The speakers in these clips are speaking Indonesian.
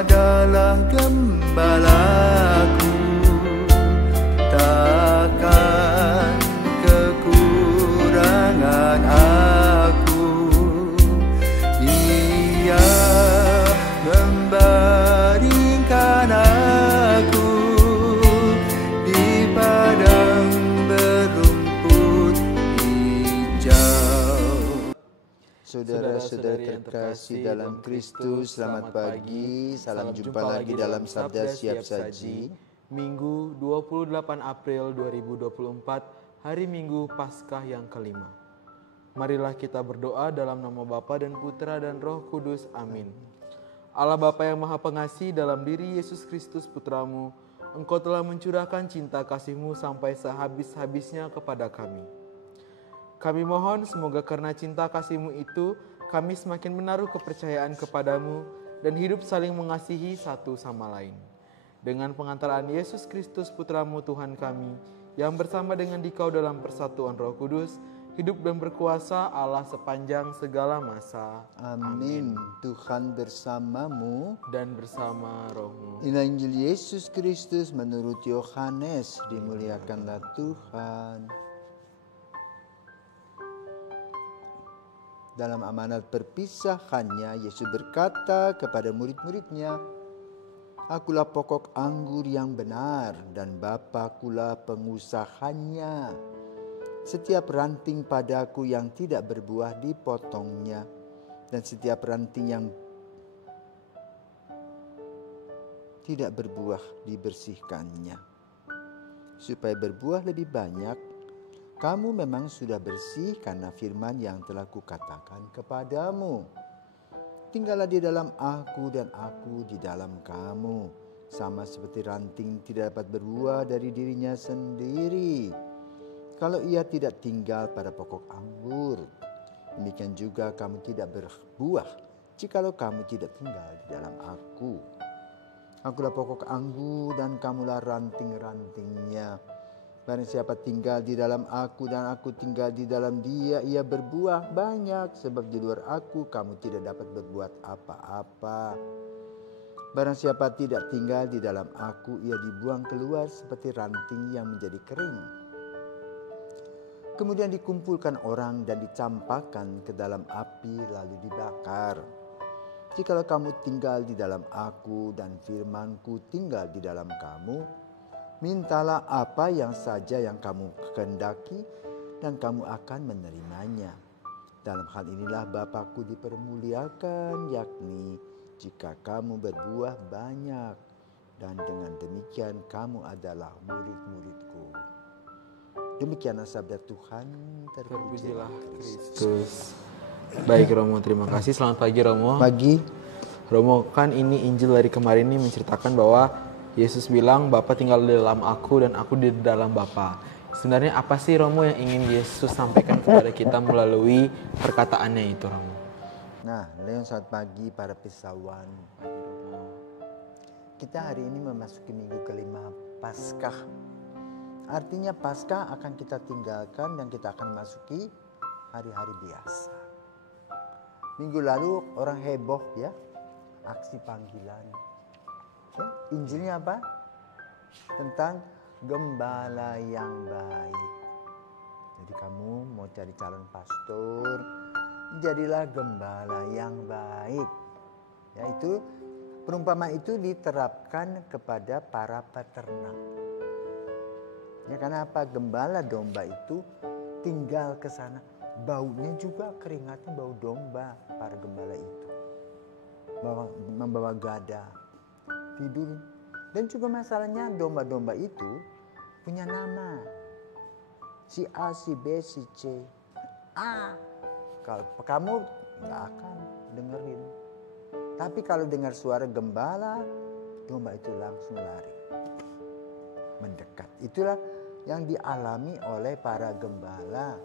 adalah gembalaku, takkan kekurangan aku. Ia membaringkan aku di padang berumput hijau. Saudara-saudari yang terkasih dalam Kristus, selamat pagi. Salam jumpa lagi dalam Sabda Siap Saji. Minggu 28 April 2024, hari Minggu Paskah yang kelima. Marilah kita berdoa dalam nama Bapa dan Putra dan Roh Kudus. Amin. Allah Bapa yang Maha Pengasih, dalam diri Yesus Kristus Putramu, Engkau telah mencurahkan cinta kasih-Mu sampai sehabis-habisnya kepada kami. Kami mohon semoga karena cinta kasih-Mu itu, kami semakin menaruh kepercayaan kepadamu dan hidup saling mengasihi satu sama lain. Dengan pengantaran Yesus Kristus Putramu Tuhan kami, yang bersama dengan Dikau dalam persatuan Roh Kudus, hidup dan berkuasa Allah sepanjang segala masa. Amin. Tuhan bersamamu Dan bersama rohmu. Inilah Injil Yesus Kristus menurut Yohanes. Dimuliakanlah Tuhan. Dalam amanat perpisahannya, Yesus berkata kepada murid-muridnya, "Akulah pokok anggur yang benar dan Bapakulah pengusahanya. Setiap ranting padaku yang tidak berbuah dipotongnya, dan setiap ranting yang tidak berbuah dibersihkannya. Supaya berbuah lebih banyak, kamu memang sudah bersih karena firman yang telah kukatakan kepadamu. Tinggallah di dalam aku dan aku di dalam kamu. Sama seperti ranting tidak dapat berbuah dari dirinya sendiri kalau ia tidak tinggal pada pokok anggur. Demikian juga kamu tidak berbuah jikalau kamu tidak tinggal di dalam aku. Akulah pokok anggur dan kamulah ranting-rantingnya. Barang siapa tinggal di dalam aku dan aku tinggal di dalam dia, ia berbuah banyak. Sebab di luar aku kamu tidak dapat berbuat apa-apa. Barang siapa tidak tinggal di dalam aku, ia dibuang keluar seperti ranting yang menjadi kering. Kemudian dikumpulkan orang dan dicampakkan ke dalam api lalu dibakar. Jikalau kamu tinggal di dalam aku dan firmanku tinggal di dalam kamu, mintalah apa yang saja yang kamu kehendaki dan kamu akan menerimanya. Dalam hal inilah Bapakku dipermuliakan, yakni jika kamu berbuah banyak, dan dengan demikian kamu adalah murid-muridku." Demikianlah sabda Tuhan. Terpujilah Kristus. Baik Romo, terima kasih. Selamat pagi Romo. Pagi. Romo, kan ini Injil dari kemarin ini menceritakan bahwa Yesus bilang Bapa tinggal di dalam aku dan aku di dalam Bapa. Sebenarnya apa sih Romo yang ingin Yesus sampaikan kepada kita melalui perkataannya itu Romo? Nah, Leon, selamat pagi para pisawan. Kita hari ini memasuki minggu kelima Paskah. Artinya Paskah akan kita tinggalkan dan kita akan masuki hari-hari biasa. Minggu lalu orang heboh ya, aksi panggilan. Ya, Injilnya apa? Tentang gembala yang baik. Jadi kamu mau cari calon pastor, jadilah gembala yang baik. Ya, itu perumpamaan itu diterapkan kepada para peternak. Ya, karena apa? Gembala domba itu tinggal ke sana, baunya juga keringatnya bau domba para gembala itu. Membawa gada, tidur. Dan juga masalahnya domba-domba itu punya nama. Si A, si B, si C. Kalau kamu gak akan dengerin. Tapi kalau dengar suara gembala, domba itu langsung lari. Mendekat. Itulah yang dialami oleh para gembala.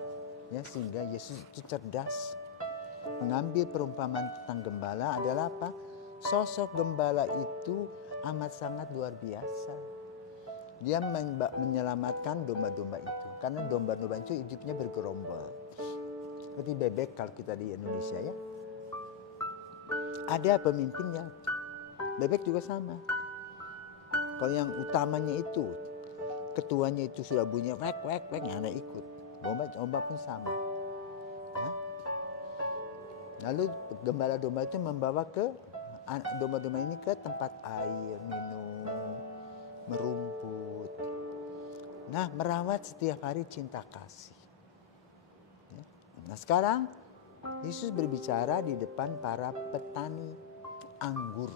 Ya, sehingga Yesus itu cerdas. Mengambil perumpamaan tentang gembala adalah apa? Sosok gembala itu amat sangat luar biasa. Dia menyelamatkan domba-domba itu. Karena domba-domba itu hidupnya bergerombol. Seperti bebek kalau kita di Indonesia ya. Ada pemimpinnya. Bebek juga sama. Kalau yang utamanya itu, ketuanya itu sudah bunyi wek wek wek, yang ada ikut. Domba pun sama. Ya. Lalu gembala domba itu membawa ke domba-domba ini ke tempat air minum, merumput. Nah, merawat setiap hari cinta kasih. Ya. Nah, sekarang Yesus berbicara di depan para petani anggur.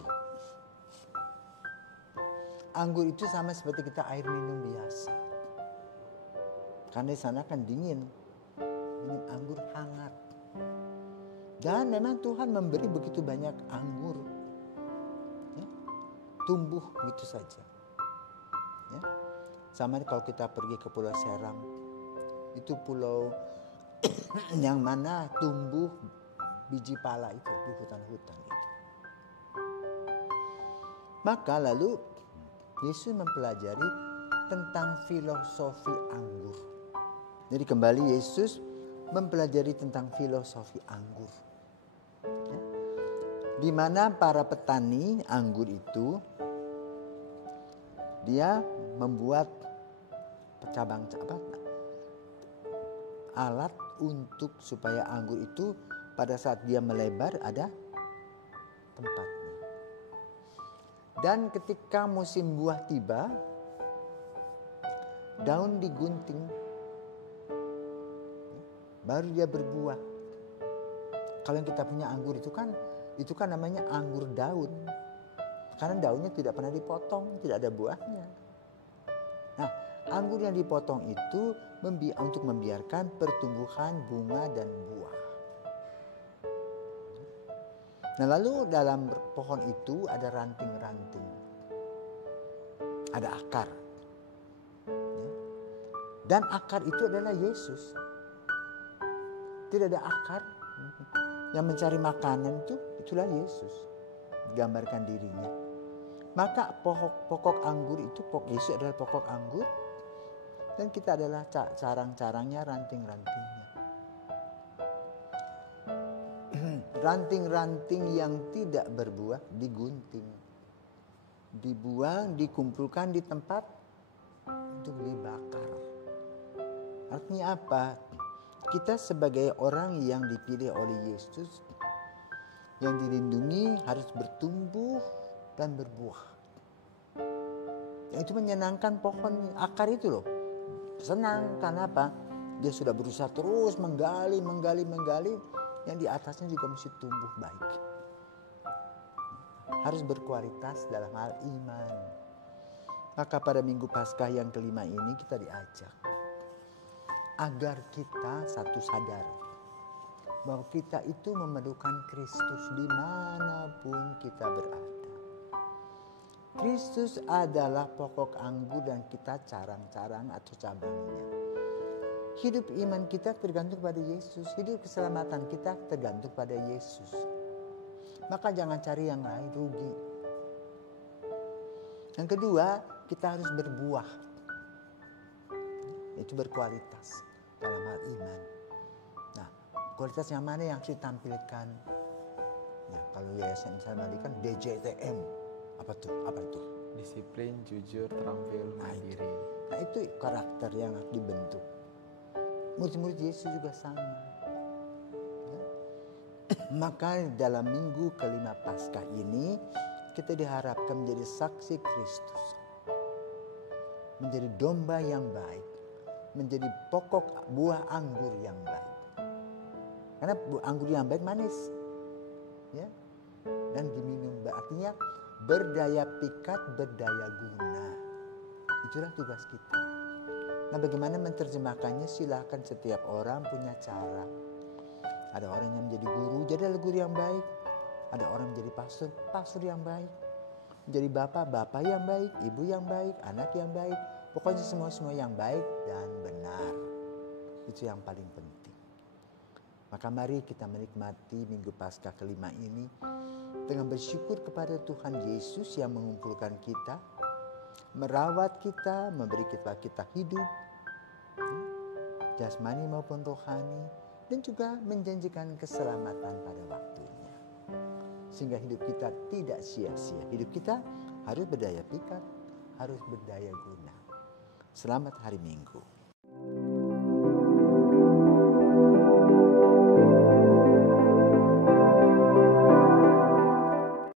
Anggur itu sama seperti kita air minum biasa. Karena di sana kan dingin. Minum anggur hangat. Dan memang Tuhan memberi begitu banyak anggur. Ya, tumbuh begitu saja. Ya. Sama kalau kita pergi ke Pulau Seram. Itu pulau yang mana tumbuh biji pala itu di hutan-hutan itu. Maka lalu Yesus mempelajari tentang filosofi anggur. Jadi kembali Yesus mempelajari tentang filosofi anggur. Ya. Di mana para petani anggur itu dia membuat alat untuk supaya anggur itu pada saat dia melebar ada tempatnya. Dan ketika musim buah tiba, daun digunting, baru dia berbuah. Kalau yang kita punya anggur itu kan namanya anggur daun. Karena daunnya tidak pernah dipotong, tidak ada buahnya. Nah, anggur yang dipotong itu untuk membiarkan pertumbuhan bunga dan buah. Nah, lalu dalam pohon itu ada ranting-ranting. Ada akar. Ya. Dan akar itu adalah Yesus. Tidak ada akar yang mencari makanan itulah Yesus. Digambarkan dirinya. Maka pokok anggur itu, Yesus adalah pokok anggur. Dan kita adalah carang-carangnya, ranting-rantingnya. Ranting-ranting yang tidak berbuah digunting. Dibuang, dikumpulkan di tempat untuk dibakar. Artinya apa? Kita sebagai orang yang dipilih oleh Yesus, yang dilindungi harus bertumbuh dan berbuah. Yang itu menyenangkan pohon akar itu loh. Senang, karena apa? Dia sudah berusaha terus menggali. Yang di atasnya juga mesti tumbuh baik. Harus berkualitas dalam hal iman. Maka pada Minggu Paskah yang kelima ini kita diajak agar kita satu sadar bahwa kita itu memerlukan Kristus dimanapun kita berada. Kristus adalah pokok anggur dan kita carang-carang atau cabangnya. Hidup iman kita tergantung pada Yesus. Hidup keselamatan kita tergantung pada Yesus. Maka jangan cari yang lain, rugi. Yang kedua, kita harus berbuah. Itu berkualitas dalam hal iman. Nah, kualitas yang mana yang harus ditampilkan? Ya, kalau Yayasan Insan Mandiri kan DJTM. Apa itu? Disiplin, jujur, terampil, mandiri. Nah, itu karakter yang harus dibentuk. Murid-murid Yesus juga sama. Ya. Maka dalam minggu kelima Paskah ini kita diharapkan menjadi saksi Kristus. Menjadi domba yang baik. Menjadi pokok buah anggur yang baik. Karena buah anggur yang baik manis. Ya. Dan diminum, artinya berdaya pikat, berdaya guna. Itulah tugas kita. Nah, bagaimana menerjemahkannya? Silakan, setiap orang punya cara. Ada orang yang menjadi guru, jadi guru yang baik. Ada orang menjadi pastor yang baik. Menjadi bapak yang baik, ibu yang baik, anak yang baik. Pokoknya semua yang baik dan benar. Itu yang paling penting. Maka mari kita menikmati Minggu Paskah kelima ini dengan bersyukur kepada Tuhan Yesus yang mengumpulkan kita, merawat kita, memberi kita hidup, jasmani maupun rohani, dan juga menjanjikan keselamatan pada waktunya. sehingga hidup kita tidak sia-sia. Hidup kita harus berdaya pikat, harus berdaya guna. Selamat hari Minggu.